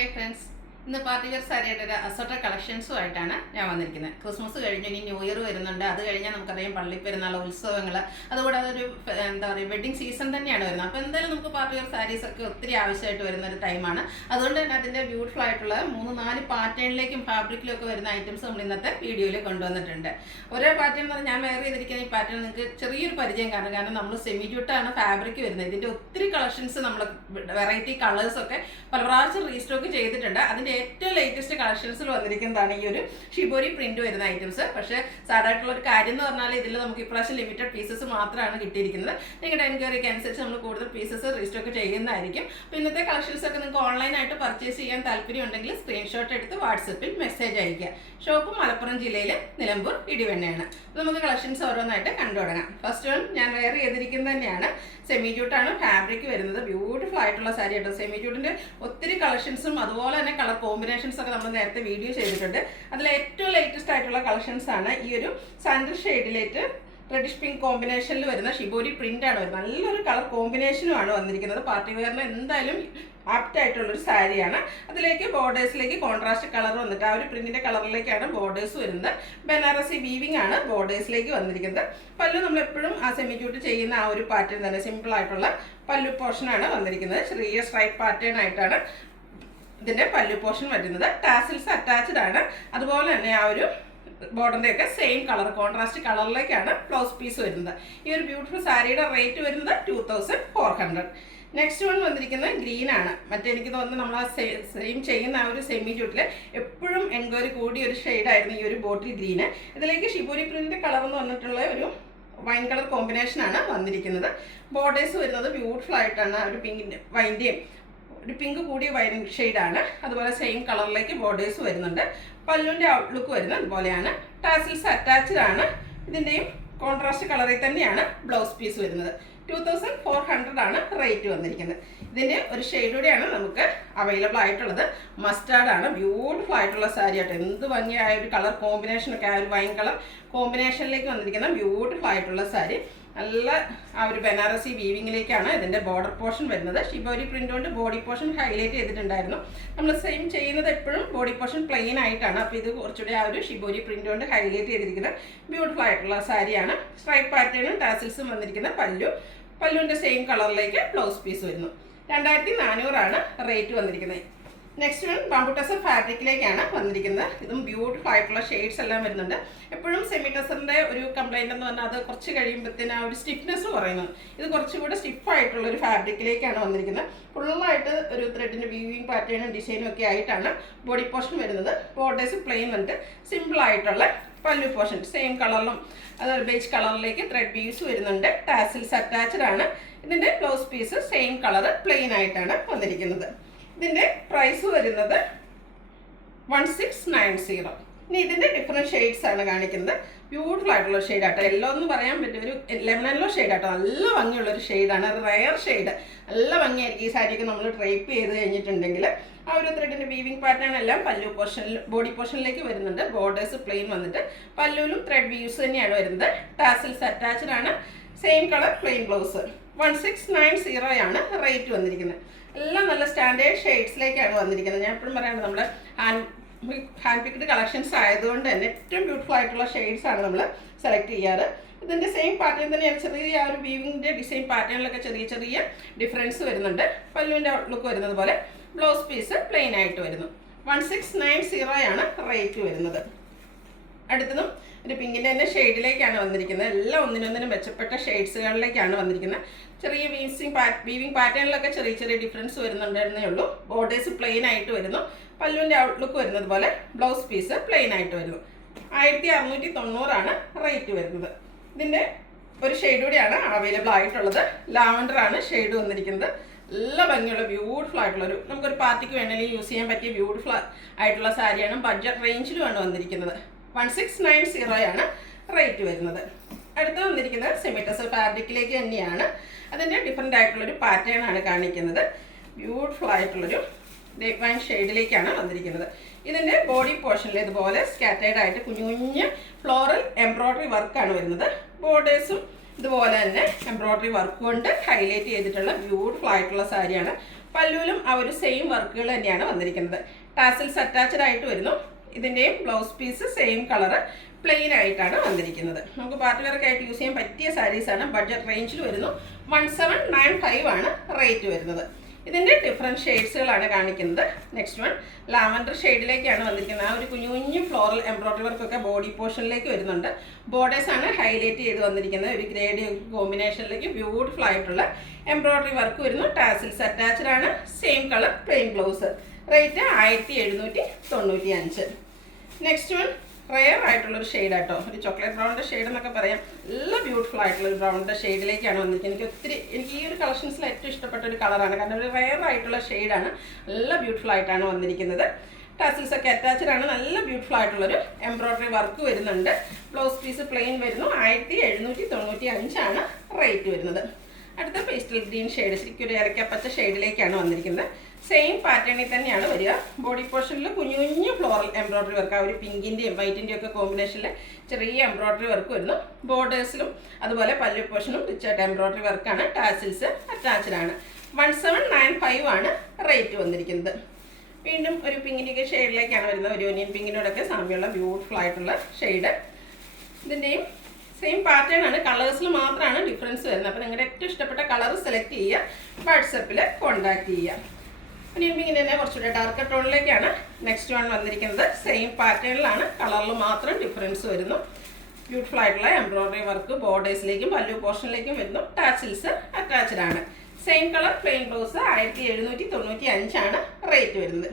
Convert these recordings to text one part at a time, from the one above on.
Hi friends, ഇന്ന് party wear സാരിയുടെ ഒരു അസോർട്ടഡ് കളക്ഷൻസുമായിട്ടാണ് ഞാൻ വന്നിരിക്കുന്നത്. ക്രിസ്മസ് കഴിഞ്ഞ് ഇനി ന്യൂ ഇയർ വരുന്നുണ്ട്. അത് കഴിഞ്ഞാൽ നമുക്കറിയാം പള്ളിപ്പെരുന്നാൾ, ഉത്സവങ്ങൾ, അതുകൂടാതെ ഒരു എന്താ പറയുക വെഡ്ഡിങ് സീസൺ തന്നെയാണ് വരുന്നത്. അപ്പോൾ എന്തായാലും നമുക്ക് പാർട്ടി വെയർ സാരീസൊക്കെ ഒത്തിരി ആവശ്യമായിട്ട് വരുന്ന ഒരു ടൈമാണ്. അതുകൊണ്ട് തന്നെ അതിൻ്റെ ബ്യൂട്ടിഫുൾ ആയിട്ടുള്ള 3-4 പാറ്റേണിലേക്കും ഫാബ്രിക്കിലും ഒക്കെ വരുന്ന ഐറ്റംസ് നമ്മൾ ഇന്നത്തെ വീഡിയോയിൽ കൊണ്ടുവന്നിട്ടുണ്ട്. ഓരോ പാറ്റേൺ എന്ന് പറഞ്ഞാൽ ഞാൻ വെയർ ചെയ്തിരിക്കുന്ന ഈ പാറ്റേൺ നിങ്ങൾക്ക് ചെറിയൊരു പരിചയം കാണും. കാരണം നമ്മൾ സെമി ജൂട്ടാണ് ഫാബ്രിക് വരുന്നത്. ഇതിൻ്റെ ഒത്തിരി കളക്ഷൻസ് നമ്മൾ വെറൈറ്റി കളേഴ്സൊക്കെ പല പ്രാവശ്യം റീസ്റ്റോക്ക് ചെയ്തിട്ടുണ്ട്. അതിൻ്റെ ഏറ്റവും ലേറ്റസ്റ്റ് കളക്ഷൻസിൽ വന്നിരിക്കുന്നതാണ് ഈ ഒരു ഷിബോരി പ്രിന്റ് വരുന്ന ഐറ്റംസ്. പക്ഷേ സാധാരണ ഒരു കാര്യം എന്ന് പറഞ്ഞാൽ ഇതിൽ നമുക്ക് ഇപ്രാവശ്യം ലിമിറ്റഡ് പീസസ് മാത്രമാണ് കിട്ടിയിരിക്കുന്നത്. നിങ്ങളുടെ എൻക്വയറിക്ക് അനുസരിച്ച് നമ്മൾ കൂടുതൽ പീസസ് റീസ്റ്റോക്ക് ചെയ്യുന്നതായിരിക്കും. അപ്പോൾ ഇന്നത്തെ കളക്ഷൻസ് ഒക്കെ നിങ്ങൾക്ക് ഓൺലൈനായിട്ട് പർച്ചേസ് ചെയ്യാൻ താല്പര്യം ഉണ്ടെങ്കിൽ സ്ക്രീൻഷോട്ട് എടുത്ത് വാട്സപ്പിൽ മെസ്സേജ് അയയ്ക്കുക. ഷോപ്പ് മലപ്പുറം ജില്ലയിൽ നിലമ്പൂർ ഇടിവെണ്ണയാണ്. അപ്പോൾ നമുക്ക് കളക്ഷൻസ് ഓരോന്നായിട്ട് കണ്ടു തുടങ്ങാം. ഫസ്റ്റ് വൺ ഞാൻ വെയർ ചെയ്തിരിക്കുന്നത് തന്നെയാണ്. സെമി ജൂട്ടാണ് ഫാബ്രിക് വരുന്നത്. ബ്യൂട്ടിഫുൾ ആയിട്ടുള്ള സാരി ആയിട്ട് സെമി ജൂട്ടിൻ്റെ ഒത്തിരി കളക്ഷൻസും അതുപോലെ തന്നെ കളർ കോമ്പിനേഷൻസ് ഒക്കെ നമ്മൾ നേരത്തെ വീഡിയോ ചെയ്തിട്ടുണ്ട്. അതിൽ ഏറ്റവും ലേറ്റസ്റ്റ് ആയിട്ടുള്ള കളക്ഷൻസ് ആണ് ഈ ഒരു സാൻഡൽ ഷെയ്ഡിലേക്ക് റെഡിഷ് പിങ്ക് കോമ്പിനേഷനിൽ വരുന്ന ഷിബോരി പ്രിന്റ് ആണ് വരുന്നത്. നല്ലൊരു കളർ കോമ്പിനേഷനുമാണ് വന്നിരിക്കുന്നത്. പാർട്ടി വെയറിന് എന്തായാലും ആപ്റ്റ് ആയിട്ടുള്ളൊരു സാരിയാണ്. അതിലേക്ക് ബോർഡേഴ്സിലേക്ക് കോൺട്രാസ്റ്റ് കളർ വന്നിട്ട് ആ ഒരു പ്രിന്റിന്റെ കളറിലേക്കാണ് ബോർഡേഴ്സ് വരുന്നത്. ബനാറസി വീവിംഗ് ആണ് ബോർഡേഴ്സിലേക്ക് വന്നിരിക്കുന്നത്. പല്ലു നമ്മൾ എപ്പോഴും ആ സെമി ജൂട്ട് ചെയ്യുന്ന ആ ഒരു പാറ്റേൺ തന്നെ, സിമ്പിൾ ആയിട്ടുള്ള പല്ലു പോർഷനാണ് വന്നിരിക്കുന്നത്. ചെറിയ സ്ട്രൈപ്പ് പാറ്റേൺ ആയിട്ടാണ് ഇതിന്റെ പല്ലു പോർഷൻ വരുന്നത്. ടാസിൽസ് അറ്റാച്ച്ഡ് ആണ്. അതുപോലെ തന്നെ ആ ഒരു ബോർഡറിന്റെ ഒക്കെ സെയിം കളർ കോൺട്രാസ്റ്റ് കളറിലേക്കാണ് ബ്ലൗസ് പീസ് വരുന്നത്. ഈ ഒരു ബ്യൂട്ടിഫുൾ സാരിയുടെ റേറ്റ് വരുന്നത് 2400. നെക്സ്റ്റ് വൺ വന്നിരിക്കുന്നത് ഗ്രീൻ ആണ്. എനിക്ക് തോന്നുന്നു നമ്മൾ ആ സെയിം ചെയ്യുന്ന ആ ഒരു സെമി ജൂട്ടിൽ എപ്പോഴും എൻക്വയറി കൂടിയ ഒരു ഷെയ്ഡായിരുന്നു ഈ ഒരു ബോട്ടിൽ ഗ്രീന്. ഇതിലേക്ക് ഷിബോരി പ്രിന്റിന്റെ കളർ എന്ന് പറഞ്ഞിട്ടുള്ള ഒരു വൈൻ കളർ കോമ്പിനേഷനാണ് വന്നിരിക്കുന്നത്. ബോർഡേഴ്സ് വരുന്നത് ബ്യൂട്ടിഫുൾ ആയിട്ടാണ്. ഒരു പിങ്കിൻ്റെ വൈൻ്റെയും ഒരു പിങ്ക് കൂടിയ വൈൻ ഷെയ്ഡാണ്. അതുപോലെ സെയിം കളറിലേക്ക് ബോർഡേഴ്സ് വരുന്നുണ്ട്. പല്ലുവിൻ്റെ ഔട്ട്ലുക്ക് വരുന്നത് അതുപോലെയാണ്. ടാസിൽസ് അറ്റാച്ച്ഡ് ആണ്. ഇതിൻ്റെയും കോൺട്രാസ്റ്റ് കളറിൽ തന്നെയാണ് ബ്ലൗസ് പീസ് വരുന്നത്. 2400 ആണ് റേറ്റ് വന്നിരിക്കുന്നത്. ഇതിൻ്റെ ഒരു ഷെയ്ഡ് കൂടെയാണ് നമുക്ക് അവൈലബിൾ ആയിട്ടുള്ളത്. മസ്റ്റാർഡ് ആണ്. ബ്യൂട്ടിഫുൾ ആയിട്ടുള്ള സാരി ആയിട്ട് എന്ത് ഭംഗിയായ ഒരു കളർ കോമ്പിനേഷനൊക്കെ ആ ഒരു വൈൻ കളർ കോമ്പിനേഷനിലേക്ക് വന്നിരിക്കുന്ന ബ്യൂട്ടിഫുൾ ആയിട്ടുള്ള സാരി. നല്ല ആ ഒരു ബനാറസി വീവിങ്ങിലേക്കാണ് ഇതിൻ്റെ ബോർഡർ പോർഷൻ വരുന്നത്. ഷിബോരി പ്രിന്റ് കൊണ്ട് ബോഡി പോർഷൻ ഹൈലൈറ്റ് ചെയ്തിട്ടുണ്ടായിരുന്നു. നമ്മൾ സെയിം ചെയ്യുന്നത് എപ്പോഴും ബോഡി പോർഷൻ പ്ലെയിൻ ആയിട്ടാണ്. അപ്പോൾ ഇത് കുറച്ചുകൂടി ആ ഒരു ഷിബോരി പ്രിന്റ് കൊണ്ട് ഹൈലൈറ്റ് ചെയ്തിരിക്കുന്ന ബ്യൂട്ടിഫുൾ ആയിട്ടുള്ള സാരിയാണ്. സ്ട്രൈപ്പ് പാറ്റേണും ടാസിൽസും വന്നിരിക്കുന്ന പല്ലുവിൻ്റെ സെയിം കളറിലേക്ക് ബ്ലൗസ് പീസ് വരുന്നു. 2400 ആണ് റേറ്റ് വന്നിരിക്കുന്നത്. നെക്സ്റ്റ് വൺ ബാംബു ടസർ ഫാബ്രിക്കിലേക്കാണ് വന്നിരിക്കുന്നത്. ഇതും ബ്യൂട്ടിഫുൾ ആയിട്ടുള്ള ഷെയ്ഡ്സ് എല്ലാം വരുന്നുണ്ട്. എപ്പോഴും സെമി ടസറിൻ്റെ ഒരു കംപ്ലൈൻറ്റ് എന്ന് പറഞ്ഞാൽ അത് കുറച്ച് കഴിയുമ്പോഴത്തേന് ആ ഒരു സ്റ്റിഫ്നെസ് കുറയുന്നു. ഇത് കുറച്ചുകൂടെ സ്റ്റിഫായിട്ടുള്ള ഒരു ഫാബ്രിക്കിലേക്കാണ് വന്നിരിക്കുന്നത്. ഫുള്ളായിട്ട് ഒരു ത്രെഡിൻ്റെ വീവിങ് പാറ്റേണും ഡിസൈനും ഒക്കെ ആയിട്ടാണ് ബോഡി പോർഷൻ വരുന്നത്. ബോർഡേഴ്സ് പ്ലെയിൻ വന്നിട്ട് സിമ്പിളായിട്ടുള്ള പല്ലു പോർഷൻ സെയിം കളറിലും അതുപോലെ ബേജ് കളറിലേക്ക് ത്രെഡ് വീവ്സ് വരുന്നുണ്ട്. ടാസിൽസ് അറ്റാച്ച്ഡ് ആണ്. ഇതിൻ്റെ blouse piece same colour plain ആയിട്ടാണ് വന്നിരിക്കുന്നത്. ഇതിൻ്റെ പ്രൈസ് വരുന്നത് 1690. ഇനി ഇതിൻ്റെ ഡിഫറെൻറ്റ് ഷെയ്ഡ്സ് ആണ് കാണിക്കുന്നത്. ബ്യൂട്ടിഫുൾ ആയിട്ടുള്ള ഷെയ്ഡാട്ടോ. യെല്ലോ എന്ന് പറയാൻ പറ്റും, ഒരു ലെമൺ യെല്ലോ ഷെയ്ഡാട്ടോ. നല്ല ഭംഗിയുള്ളൊരു ഷെയ്ഡാണ്. Rare shade. നല്ല ഭംഗിയായിരിക്കും ഈ സാരിയൊക്കെ നമ്മൾ ഡ്രൈപ്പ് ചെയ്ത് കഴിഞ്ഞിട്ടുണ്ടെങ്കിൽ. ആ ഒരു ത്രെഡിൻ്റെ വീവിങ് പാറ്റേൺ എല്ലാം പല്ലു പോർഷനിൽ ബോഡി പോർഷനിലേക്ക് വരുന്നുണ്ട്. ബോർഡേഴ്സ് പ്ലെയിൻ വന്നിട്ട് പല്ലുവിലും ത്രെഡ് വ്യൂസ് തന്നെയാണ് വരുന്നത്. ടാസിൽസ് അറ്റാച്ച്ഡ് ആണ്. Same colour plain blouse. 1690 ആണ് റേറ്റ് വന്നിരിക്കുന്നത്. എല്ലാം നല്ല സ്റ്റാൻഡേർഡ് ഷെയ്ഡ്സിലേക്കാണ് വന്നിരിക്കുന്നത്. ഞാൻ എപ്പോഴും പറയാറുണ്ട് നമ്മുടെ ഹാൻഡ് പിക്ഡ് കളക്ഷൻസ് ആയതുകൊണ്ട് തന്നെ ഏറ്റവും ബ്യൂട്ടിഫുൾ ആയിട്ടുള്ള ഷെയ്ഡ്സ് ആണ് നമ്മൾ സെലക്ട് ചെയ്യാറ്. ഇതിൻ്റെ സെയിം പാറ്റേൺ തന്നെയാണ്. ചെറിയ ആ ഒരു വീവിങ്ങിൻ്റെ ഡിസൈൻ പാറ്റേണിലൊക്കെ ചെറിയ ഡിഫറൻസ് വരുന്നുണ്ട്. പല്ലുവിൻ്റെ ഔട്ട്ലുക്ക് വരുന്നത് പോലെ ബ്ലൗസ് പീസ് പ്ലെയിൻ ആയിട്ട് വരുന്നു. 1690 ആണ് റേറ്റ് വരുന്നത്. അടുത്തതും ഒരു പിങ്കിൻ്റെ തന്നെ ഷെയ്ഡിലേക്കാണ് വന്നിരിക്കുന്നത്. എല്ലാം ഒന്നിനൊന്നിനും മെച്ചപ്പെട്ട ഷെയ്ഡ്സുകളിലേക്കാണ് വന്നിരിക്കുന്നത്. ചെറിയ വീവിങ് പാറ്റേണിലൊക്കെ ചെറിയ ഡിഫറൻസ് വരുന്നുണ്ടെന്നേ ഉള്ളൂ. ബോർഡേഴ്സ് പ്ലെയിൻ ആയിട്ട് വരുന്നു. പല്ലുവിൻ്റെ ഔട്ട്ലുക്ക് വരുന്നത് പോലെ ബ്ലൗസ് പീസ് പ്ലെയിൻ ആയിട്ട് വരുന്നു. 1690 ആണ് റേറ്റ് വരുന്നത്. ഇതിൻ്റെ ഒരു ഷെയ്ഡ് കൂടിയാണ് അവൈലബിൾ ആയിട്ടുള്ളത്. ലാവൻഡർ ആണ് ഷെയ്ഡ് വന്നിരിക്കുന്നത്. നല്ല ഭംഗിയുള്ള ബ്യൂട്ടിഫുൾ ആയിട്ടുള്ളൊരു നമുക്കൊരു പാർട്ടിക്ക് വേണമെങ്കിൽ യൂസ് ചെയ്യാൻ പറ്റിയ ബ്യൂട്ടിഫുൾ ആയിട്ടുള്ള സാരിയാണ്. ബഡ്ജറ്റ് റേഞ്ചിലുമാണ് വന്നിരിക്കുന്നത്. 1690 ആണ് റേറ്റ് വരുന്നത്. അടുത്ത് വന്നിരിക്കുന്നത് സെമി ടസർ ഫാബ്രിക്കിലേക്ക് തന്നെയാണ്. അതിൻ്റെ ഡിഫറെൻ്റ് ആയിട്ടുള്ളൊരു പാറ്റേൺ ആണ് കാണിക്കുന്നത്. ബ്യൂട്ടിഫുൾ ആയിട്ടുള്ളൊരു വൈൻ ഷെയ്ഡിലേക്കാണ് വന്നിരിക്കുന്നത്. ഇതിൻ്റെ ബോഡി പോർഷനിൽ ഇതുപോലെ സ്കാറ്റേർഡ് ആയിട്ട് കുഞ്ഞു ഫ്ലോറൽ എംബ്രോയ്ഡറി വർക്കാണ് വരുന്നത്. ബോർഡേഴ്സും ഇതുപോലെ തന്നെ എംബ്രോയ്ഡറി വർക്ക് കൊണ്ട് ഹൈലൈറ്റ് ചെയ്തിട്ടുള്ള ബ്യൂട്ടിഫുൾ ആയിട്ടുള്ള സാരിയാണ്. പല്ലുവിലും ആ ഒരു സെയിം വർക്കുകൾ തന്നെയാണ് വന്നിരിക്കുന്നത്. ടാസിൽസ് അറ്റാച്ച്ഡ് ആയിട്ട് വരുന്നു. ഇതിൻ്റെയും blouse piece same colour plain ആയിട്ടാണ് വന്നിരിക്കുന്നത്. നമുക്ക് പാർട്ടി വെയർക്ക് ആയിട്ട് യൂസ് ചെയ്യാൻ പറ്റിയ സാരീസാണ്. ബഡ്ജറ്റ് റേഞ്ചിൽ വരുന്നു. 1795 ആണ് റേറ്റ് വരുന്നത്. ഇതിൻ്റെ ഡിഫറെൻറ്റ് ഷെയ്ഡ്സുകളാണ് കാണിക്കുന്നത്. നെക്സ്റ്റ് വൺ ലാവൻഡർ ഷെയ്ഡിലേക്കാണ് വന്നിരിക്കുന്നത്. ആ ഒരു കുഞ്ഞു കുഞ്ഞു ഫ്ലോറൽ എംബ്രോയ്ഡറി വർക്കൊക്കെ ബോഡി പോർഷനിലേക്ക് വരുന്നുണ്ട്. ബോർഡേഴ്സാണ് ഹൈലൈറ്റ് ചെയ്ത് വന്നിരിക്കുന്നത്. ഒരു ഗ്രേഡ് കോമ്പിനേഷനിലേക്ക് ബ്യൂട്ടിഫുൾ ആയിട്ടുള്ള എംബ്രോയ്ഡറി വർക്ക് വരുന്നു. ടാസിൽസ് അറ്റാച്ച്ഡ് ആണ്. Same colour plain blouse. Rate 1795. Next one rare ആയിട്ടുള്ളൊരു ഷെയ്ഡ് ആട്ടോ. ഒരു ചോക്ലേറ്റ് ബ്രൗണിൻ്റെ ഷെയ്ഡ് എന്നൊക്കെ പറയാം. നല്ല ബ്യൂട്ടിഫുൾ ആയിട്ടുള്ളൊരു ബ്രൗണിൻ്റെ ഷെയ്ഡിലേക്കാണ് വന്നിരിക്കുന്നത്. എനിക്ക് ഈ ഒരു കളക്ഷൻസിൽ ഏറ്റവും ഇഷ്ടപ്പെട്ട ഒരു കളറാണ്. കാരണം ഒരു റെയർ ആയിട്ടുള്ള ഷെയ്ഡാണ്. നല്ല ബ്യൂട്ടിഫുൾ ആയിട്ടാണ് വന്നിരിക്കുന്നത്. ടാസിൽസ് ഒക്കെ അറ്റാച്ച്ഡ് ആണ്. നല്ല ബ്യൂട്ടിഫുൾ ആയിട്ടുള്ളൊരു എംബ്രോയ്ഡറി വർക്ക് വരുന്നുണ്ട്. ബ്ലൗസ് പീസ് പ്ലെയിൻ വരുന്നു. 1795 ആണ് റേറ്റ് വരുന്നത്. അടുത്ത പേസ്റ്റൽ ഗ്രീൻ ഷെയ്ഡ്, ശരിക്കും ഒരു ഇരക്കപ്പച്ച ഷെയ്ഡിലേക്കാണ് വന്നിരിക്കുന്നത്. സെയിം പാറ്റേണിൽ തന്നെയാണ് വരിക. ബോഡി പോർഷനിൽ കുഞ്ഞു കുഞ്ഞു ഫ്ലോറൽ എംബ്രോയ്ഡറി വർക്ക്, ആ ഒരു പിങ്കിൻ്റെയും വൈറ്റിൻ്റെയും ഒക്കെ കോമ്പിനേഷനിൽ ചെറിയ എംബ്രോയ്ഡറി വർക്ക് വരുന്നു. ബോർഡേഴ്സിലും അതുപോലെ പല്ലു പോർഷനും റിച്ചായിട്ട് എംബ്രോയ്ഡറി വർക്കാണ്. ടാസിൽസ് അറ്റാച്ച്ഡ് ആണ്. 1795 ആണ് റേറ്റ് വന്നിരിക്കുന്നത്. വീണ്ടും ഒരു പിങ്കിൻ്റെയൊക്കെ ഷെയ്ഡിലേക്കാണ് വരുന്നത്. ഒരു ഒനിയൻ പിങ്കിനോടൊക്കെ സാമ്യമുള്ള ബ്യൂട്ടിഫുൾ ആയിട്ടുള്ള ഷെയ്ഡ്. ഇതിൻ്റെയും സെയിം പാറ്റേൺ ആണ്. കളേഴ്സിൽ മാത്രമാണ് ഡിഫറൻസ് വരുന്നത്. അപ്പോൾ നിങ്ങളുടെ ഏറ്റവും ഇഷ്ടപ്പെട്ട കളർ സെലക്ട് ചെയ്യുക. വാട്സപ്പിൽ കോൺടാക്ട് ചെയ്യുക. ഒനിയൻ പിങ്കിൻ്റെ തന്നെ കുറച്ചുകൂടെ ഡാർക്ക് ടോണിലേക്കാണ് നെക്സ്റ്റ് വൺ വന്നിരിക്കുന്നത്. സെയിം പാറ്റേണിലാണ്, കളറിൽ മാത്രം ഡിഫറൻസ് വരുന്നു. ബ്യൂട്ടിഫുൾ ആയിട്ടുള്ള എംബ്രോയ്ഡറി വർക്ക് ബോർഡേഴ്സിലേക്കും പല്ലു പോർഷനിലേക്കും വരുന്നു. ടാസിൽസ് അറ്റാച്ച്ഡ് ആണ്. Same colour plain blouse. 1795 ആണ് റേറ്റ് വരുന്നത്.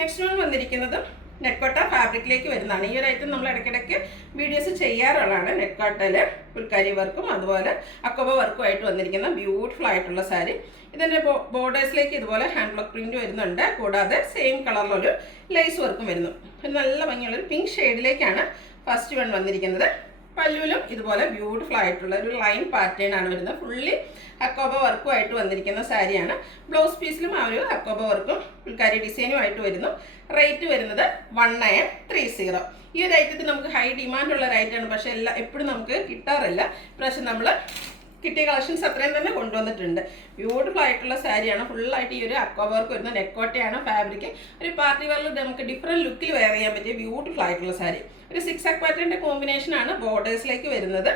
നെക്സ്റ്റ് വൺ വന്നിരിക്കുന്നത് നെറ്റ്കോട്ട ഫാബ്രിക്കിലേക്ക് വരുന്നതാണ്. ഈ ഒരു ഐറ്റം നമ്മൾ ഇടയ്ക്കിടയ്ക്ക് വീഡിയോസ് ചെയ്യാറുള്ളതാണ്. നെറ്റ്കോട്ടയിൽ ഫുൾക്കാരി വർക്കും അതുപോലെ അക്കോബ വർക്കും ആയിട്ട് വന്നിരിക്കുന്ന ബ്യൂട്ടിഫുൾ ആയിട്ടുള്ള സാരി. ഇതിൻ്റെ ബോർഡേഴ്സിലേക്ക് ഇതുപോലെ ഹാൻഡ് ബ്ലോക്ക് പ്രിന്റ് വരുന്നുണ്ട്. കൂടാതെ സെയിം കളറിലൊരു ലേസ് വർക്കും വരുന്നു. നല്ല ഭംഗിയുള്ളൊരു പിങ്ക് ഷെയ്ഡിലേക്കാണ് ഫസ്റ്റ് വൺ വന്നിരിക്കുന്നത്. പല്ലുവിലും ഇതുപോലെ ബ്യൂട്ടിഫുൾ ആയിട്ടുള്ള ഒരു ലൈൻ പാറ്റേൺ ആണ് വരുന്നത്. ഫുള്ളി അക്കോബ വർക്കും ആയിട്ട് വന്നിരിക്കുന്ന സാരിയാണ്. ബ്ലൗസ് പീസിലും ആ ഒരു അക്കോബ വർക്കും ഫുൾക്കാരി ഡിസൈനും ആയിട്ട് വരുന്നു. റേറ്റ് വരുന്നത് 1930. ഈ ഒരു ഐറ്റത്തിൽ നമുക്ക് ഹൈ ഡിമാൻഡുള്ള ഒരു ഐറ്റമാണ്. പക്ഷേ എപ്പോഴും നമുക്ക് കിട്ടാറില്ല. പക്ഷേ നമ്മൾ കിട്ടിയ കളക്ഷൻസ് അത്രയും തന്നെ കൊണ്ടുവന്നിട്ടുണ്ട്. ബ്യൂട്ടിഫുൾ ആയിട്ടുള്ള സാരിയാണ്. ഫുള്ളായിട്ട് ഈ ഒരു അക്കോബ വർക്ക് വരുന്ന നെക്കോട്ടയാണ് ഫാബ്രിക്. ഒരു പാർട്ടി വെയറിൽ നമുക്ക് ഡിഫറെൻറ്റ് ലുക്കിൽ വെയർ ചെയ്യാൻ പറ്റിയ ബ്യൂട്ടിഫുൾ ആയിട്ടുള്ള സാരി. ഒരു 6 പാറ്റേണിൻ്റെ കോമ്പിനേഷനാണ് ബോർഡേഴ്സിലേക്ക് വരുന്നത്.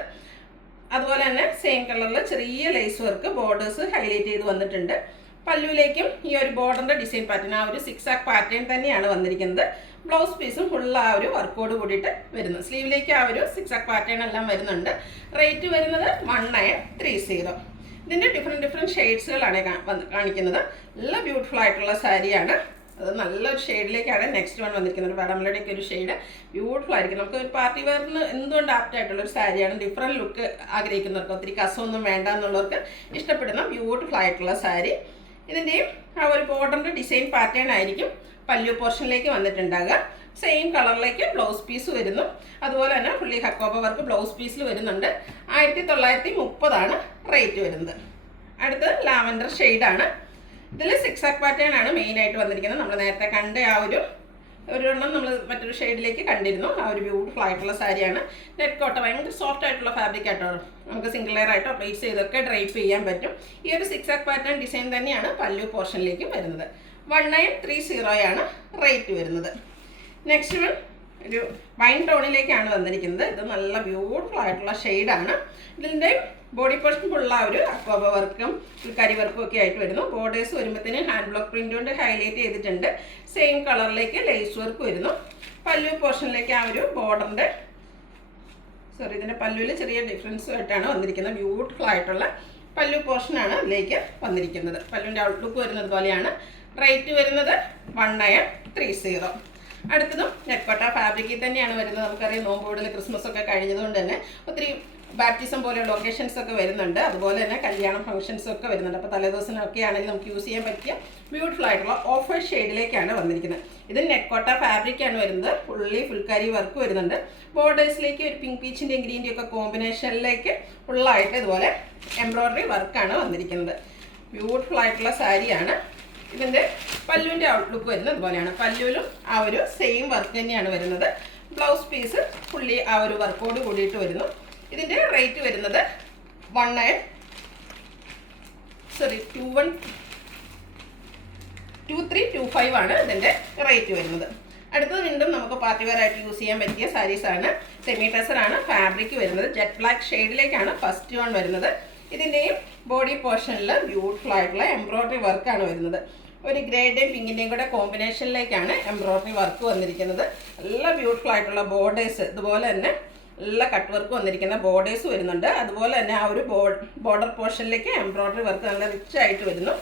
അതുപോലെ തന്നെ സെയിം കളറിൽ ചെറിയ ലേസ് വർക്ക് ബോർഡേഴ്സ് ഹൈലൈറ്റ് ചെയ്ത് വന്നിട്ടുണ്ട്. പല്ലുവിലേക്കും ഈ ഒരു ബോർഡറിൻ്റെ ഡിസൈൻ പാറ്റേൺ, ആ ഒരു 6 പാറ്റേൺ തന്നെയാണ് വന്നിരിക്കുന്നത്. ബ്ലൗസ് പീസും ഫുൾ ആ ഒരു വർക്കോട് കൂടിയിട്ട് വരുന്നു. സ്ലീവിലേക്ക് ആ ഒരു 6 പാറ്റേൺ എല്ലാം വരുന്നുണ്ട്. റേറ്റ് വരുന്നത് 1930. ഇതിൻ്റെ ഡിഫറെൻറ്റ് ഷെയ്ഡ്സുകളാണ് കാണിക്കുന്നത്. നല്ല ബ്യൂട്ടിഫുൾ ആയിട്ടുള്ള സാരിയാണ്. അത് നല്ലൊരു ഷെയ്ഡിലേക്കാണ് നെക്സ്റ്റ് വൺ വന്നിരിക്കുന്നത്. വടമലയുടെയൊക്കെ ഒരു ഷെയ്ഡ് ബ്യൂട്ടിഫുൾ ആയിരിക്കും. നമുക്ക് ഒരു പാർട്ടി വെയറിന് എന്തുകൊണ്ട് ആപ്റ്റ് ആയിട്ടുള്ളൊരു സാരിയാണ്. ഡിഫറെൻറ്റ് ലുക്ക് ആഗ്രഹിക്കുന്നവർക്ക്, ഒത്തിരി കസമൊന്നും വേണ്ട എന്നുള്ളവർക്ക് ഇഷ്ടപ്പെടുന്ന ബ്യൂട്ടിഫുൾ ആയിട്ടുള്ള സാരി. ഇതിൻ്റെയും ആ ഒരു ബോർഡറിൻ്റെ ഡിസൈൻ പാറ്റേൺ ആയിരിക്കും പല്ലു പോർഷനിലേക്ക് വന്നിട്ടുണ്ടാകുക. സെയിം കളറിലേക്ക് ബ്ലൗസ് പീസ് വരുന്നു. അതുപോലെ തന്നെ ഫുള്ളി ഹക്കോബ വർക്ക് ബ്ലൗസ് പീസിൽ വരുന്നുണ്ട്. 1930 ആണ് റേറ്റ് വരുന്നത്. അടുത്തത് ലാവൻഡർ ഷെയ്ഡാണ്. ഇതിൽ 6 പാറ്റേൺ ആണ് മെയിനായിട്ട് വന്നിരിക്കുന്നത്. നമ്മൾ നേരത്തെ കണ്ട ആ ഒരെണ്ണം നമ്മൾ മറ്റൊരു ഷെയ്ഡിലേക്ക് കണ്ടിരുന്നു. ആ ഒരു ബ്യൂട്ടിഫുൾ ആയിട്ടുള്ള സാരിയാണ്. നെറ്റ് കോട്ട ഭയങ്കര സോഫ്റ്റ് ആയിട്ടുള്ള ഫാബ്രിക് ആയിട്ടോ. നമുക്ക് സിംഗിൾ ലെയർ ആയിട്ടോ പ്ലേസ് ചെയ്തൊക്കെ ഡ്രൈപ്പ് ചെയ്യാൻ പറ്റും. ഈ ഒരു 6 പാറ്റേൺ ഡിസൈൻ തന്നെയാണ് പല്ലു പോർഷനിലേക്കും വരുന്നത്. 1930 ആണ് റേറ്റ് വരുന്നത്. നെക്സ്റ്റ് വൺ ഒരു വൈൻ ടോണിലേക്കാണ് വന്നിരിക്കുന്നത്. ഇത് നല്ല ബ്യൂട്ടിഫുൾ ആയിട്ടുള്ള ഷെയ്ഡാണ്. ഇതിൻ്റെ ബോഡി പോർഷൻ ഫുള്ള ഒരു അക്കോബ വർക്കും കരി വർക്കും ഒക്കെ ആയിട്ട് വരുന്നു. ബോർഡേഴ്സ് വരുമ്പോഴത്തേന് ഹാൻഡ് ബ്ലോക്ക് പ്രിന്റ് കൊണ്ട് ഹൈലൈറ്റ് ചെയ്തിട്ടുണ്ട്. സെയിം കളറിലേക്ക് ലേസ് വർക്ക് വരുന്നു. പല്ലു പോർഷനിലേക്ക് ആ ഒരു ബോർഡറിൻ്റെ ഇതിൻ്റെ പല്ലുവിൽ ചെറിയ ഡിഫറൻസുമായിട്ടാണ് വന്നിരിക്കുന്നത്. ബ്യൂട്ടിഫുൾ ആയിട്ടുള്ള പല്ലു പോർഷനാണ് അതിലേക്ക് വന്നിരിക്കുന്നത്. പല്ലുവിൻ്റെ ഔട്ട്ലുക്ക് വരുന്നത് പോലെയാണ്. റേറ്റ് വരുന്നത് 1930. അടുത്തതും നെറ്റ്കോട്ട ഫാബ്രിക്കിൽ തന്നെയാണ് വരുന്നത്. നമുക്കറിയാം നോമ്പുകൂടൽ ക്രിസ്മസ് ഒക്കെ കഴിഞ്ഞതുകൊണ്ട് തന്നെ ഒത്തിരി ബാപ്റ്റിസം പോലെയുള്ള ഒക്കേഷൻസ് ഒക്കെ വരുന്നുണ്ട്. അതുപോലെ തന്നെ കല്യാണം ഫംഗ്ഷൻസ് ഒക്കെ വരുന്നുണ്ട്. അപ്പോൾ തലേദിവസമൊക്കെ ആണെങ്കിൽ നമുക്ക് യൂസ് ചെയ്യാൻ പറ്റിയ ബ്യൂട്ടിഫുൾ ആയിട്ടുള്ള ഓഫ് ഷെയ്ഡിലേക്കാണ് വന്നിരിക്കുന്നത്. ഇത് നെറ്റ്കോട്ട ഫാബ്രിക്കാണ് വരുന്നത്. ഫുള്ളി ഫുൾക്കാരി വർക്ക് വരുന്നുണ്ട്. ബോർഡേഴ്സിലേക്ക് ഒരു പിങ്ക് പീച്ചിൻ്റെയും ഗ്രീൻ്റെയും ഒക്കെ കോമ്പിനേഷനിലേക്ക് ഫുള്ളായിട്ട് ഇതുപോലെ എംബ്രോയ്ഡറി വർക്കാണ് വന്നിരിക്കുന്നത്. ബ്യൂട്ടിഫുൾ ആയിട്ടുള്ള സാരിയാണ്. ഇതിൻ്റെ പല്ലുവിൻ്റെ ഔട്ട്ലുക്ക് വരുന്നത് അതുപോലെയാണ്. പല്ലുവിലും ആ ഒരു സെയിം വർക്ക് തന്നെയാണ് വരുന്നത്. ബ്ലൗസ് പീസ് ഫുള്ളി ആ ഒരു വർക്കോട് കൂടിയിട്ട് വരുന്നു. ഇതിൻ്റെ റേറ്റ് വരുന്നത് 2130 2325 ആണ് ഇതിൻ്റെ റേറ്റ് വരുന്നത്. അടുത്തത് വീണ്ടും നമുക്ക് പാർട്ടി വെയർ ആയിട്ട് യൂസ് ചെയ്യാൻ പറ്റിയ സാരീസാണ്. സെമി ടെസറാണ് ഫാബ്രിക് വരുന്നത്. ജെറ്റ് ബ്ലാക്ക് ഷെയ്ഡിലേക്കാണ് ഫസ്റ്റ് വൺ വരുന്നത്. ഇതിൻ്റെയും ബോഡി പോർഷനിൽ ബ്യൂട്ടിഫുൾ ആയിട്ടുള്ള എംബ്രോയ്ഡറി വർക്കാണ് വരുന്നത്. ഒരു ഗ്രേയുടെയും പിങ്കിൻ്റെയും കൂടെ കോമ്പിനേഷനിലേക്കാണ് എംബ്രോയ്ഡറി വർക്ക് വന്നിരിക്കുന്നത്. നല്ല ബ്യൂട്ടിഫുൾ ആയിട്ടുള്ള ബോർഡേഴ്സ്, ഇതുപോലെ തന്നെ നല്ല കട്ട് വർക്ക് വന്നിരിക്കുന്ന ബോർഡേഴ്സ് വരുന്നുണ്ട്. അതുപോലെ തന്നെ ആ ഒരു ബോർഡർ പോർഷനിലേക്ക് എംബ്രോയ്ഡറി വർക്ക് നല്ല റിച്ച് ആയിട്ട് വരുന്നു.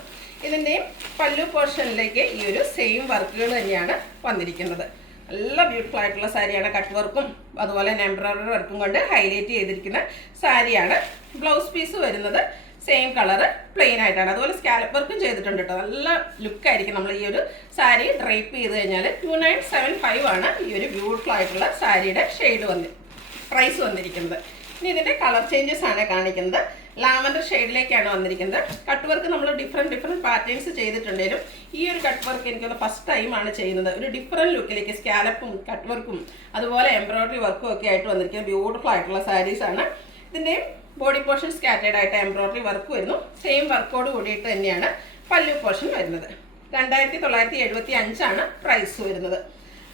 ഇതിൻ്റെയും പല്ലു പോർഷനിലേക്ക് ഈ ഒരു സെയിം വർക്കുകൾ തന്നെയാണ് വന്നിരിക്കുന്നത്. നല്ല ബ്യൂട്ടിഫുൾ ആയിട്ടുള്ള സാരിയാണ്. കട്ട് വർക്കും അതുപോലെ തന്നെ എംബ്രോയ്ഡറി വർക്കും കൊണ്ട് ഹൈലൈറ്റ് ചെയ്തിരിക്കുന്ന സാരിയാണ്. ബ്ലൗസ് പീസ് വരുന്നത് സെയിം കളറ് പ്ലെയിൻ ആയിട്ടാണ്. അതുപോലെ സ്കാലപ്പ് വർക്കും ചെയ്തിട്ടുണ്ട് കേട്ടോ. നല്ല ലുക്കായിരിക്കും നമ്മൾ ഈ ഒരു സാരി ഡ്രൈപ്പ് ചെയ്ത് കഴിഞ്ഞാൽ. 2975 ആണ് ഈ ഒരു ബ്യൂട്ടിഫുൾ ആയിട്ടുള്ള സാരിയുടെ പ്രൈസ് വന്നിരിക്കുന്നത്. ഇനി ഇതിൻ്റെ കളർ ചേഞ്ചസ് ആണ് കാണിക്കുന്നത്. ലാവൻഡർ ഷെയ്ഡിലേക്കാണ് വന്നിരിക്കുന്നത്. കട്ട് വർക്ക് നമ്മൾ ഡിഫറെൻറ്റ് പാറ്റേൺസ് ചെയ്തിട്ടുണ്ടെങ്കിലും ഈ ഒരു കട്ട് വർക്ക് എനിക്കൊന്ന് ഫസ്റ്റ് ടൈമാണ് ചെയ്യുന്നത്. ഒരു ഡിഫറെൻറ്റ് ലുക്കിലേക്ക് സ്കാലപ്പും കട്ട് വർക്കും അതുപോലെ എംബ്രോയ്ഡറി വർക്കും ഒക്കെ ആയിട്ട് വന്നിരിക്കുന്നത് ബ്യൂട്ടിഫുൾ ആയിട്ടുള്ള സാരീസാണ്. ഇതിൻ്റെയും ബോഡി പോർഷൻ സ്കാറ്റേഡ് ആയിട്ട് എംബ്രോയ്ഡറി വർക്ക് വരുന്നു. സെയിം വർക്കോട് കൂടിയിട്ട് തന്നെയാണ് പല്ലു പോർഷൻ വരുന്നത്. 2975 ആണ് പ്രൈസ് വരുന്നത്.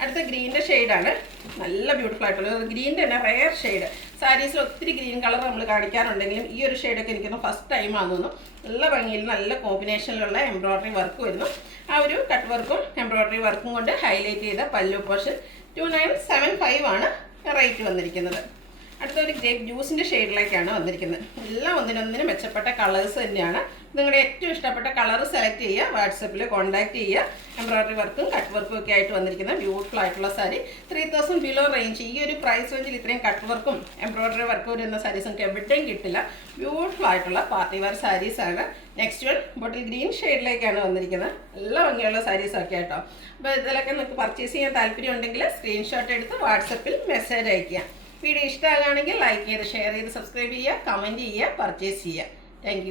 അടുത്ത ഗ്രീൻ്റെ ഷെയ്ഡാണ്. നല്ല ബ്യൂട്ടിഫുൾ ആയിട്ടുള്ള ഗ്രീൻ്റെ തന്നെ റെയർ ഷെയ്ഡ്. സാരീസിൽ ഒത്തിരി ഗ്രീൻ കളർ നമ്മൾ കാണിക്കാറുണ്ടെങ്കിലും ഈ ഒരു ഷെയ്ഡൊക്കെ എനിക്കൊന്ന് ഫസ്റ്റ് ടൈം ആണെന്ന്. നല്ല ഭംഗിയിൽ നല്ല കോമ്പിനേഷനിലുള്ള എംബ്രോയ്ഡറി വർക്ക് വരുന്നു. ആ ഒരു കട്ട് വർക്കും എംബ്രോയ്ഡറി വർക്കും കൊണ്ട് ഹൈലൈറ്റ് ചെയ്ത പല്ലു പോർഷൻ 2975 ആണ് റേറ്റ് വന്നിരിക്കുന്നത്. അടുത്തൊരു ഗ്രേപ്പ് ജ്യൂസിൻ്റെ ഷെയ്ഡിലേക്കാണ് വന്നിരിക്കുന്നത്. എല്ലാം ഒന്നിനൊന്നിനും മെച്ചപ്പെട്ട കളേഴ്സ് തന്നെയാണ്. നിങ്ങളുടെ ഏറ്റവും ഇഷ്ടപ്പെട്ട കളർ സെലക്ട് ചെയ്യുക, വാട്സപ്പിൽ കോൺടാക്ട് ചെയ്യുക. എംബ്രോയ്ഡറി വർക്കും കട്ട് വർക്കും ഒക്കെ ആയിട്ട് വന്നിരിക്കുന്ന ബ്യൂട്ടിഫുൾ ആയിട്ടുള്ള സാരി. 3000 below range. ഈ ഒരു പ്രൈസ് റേഞ്ചിൽ ഇത്രയും കട്ട് വർക്കും എംബ്രോയ്ഡറി വർക്കും വരുന്ന സാരീസ് നമുക്ക് എവിടെയും കിട്ടില്ല. ബ്യൂട്ടിഫുൾ ആയിട്ടുള്ള പാർട്ടി വെയർ സാരീസാണ്. നെക്സ്റ്റ് വൺ ബോട്ടിൽ ഗ്രീൻ ഷെയ്ഡിലേക്കാണ് വന്നിരിക്കുന്നത്. നല്ല ഭംഗിയുള്ള സാരീസൊക്കെ കേട്ടോ. അപ്പോൾ ഇതിലൊക്കെ നിങ്ങൾക്ക് പർച്ചേസ് ചെയ്യാൻ താല്പര്യം ഉണ്ടെങ്കിൽ സ്ക്രീൻഷോട്ട് എടുത്ത് വാട്സപ്പിൽ മെസ്സേജ് അയയ്ക്കുക. വീഡിയോ ഇഷ്ടമാകുകയാണെങ്കിൽ ലൈക്ക് ചെയ്ത് ഷെയർ ചെയ്ത് സബ്സ്ക്രൈബ് ചെയ്യുക, കമൻറ്റ് ചെയ്യുക, പർച്ചേസ് ചെയ്യുക. താങ്ക്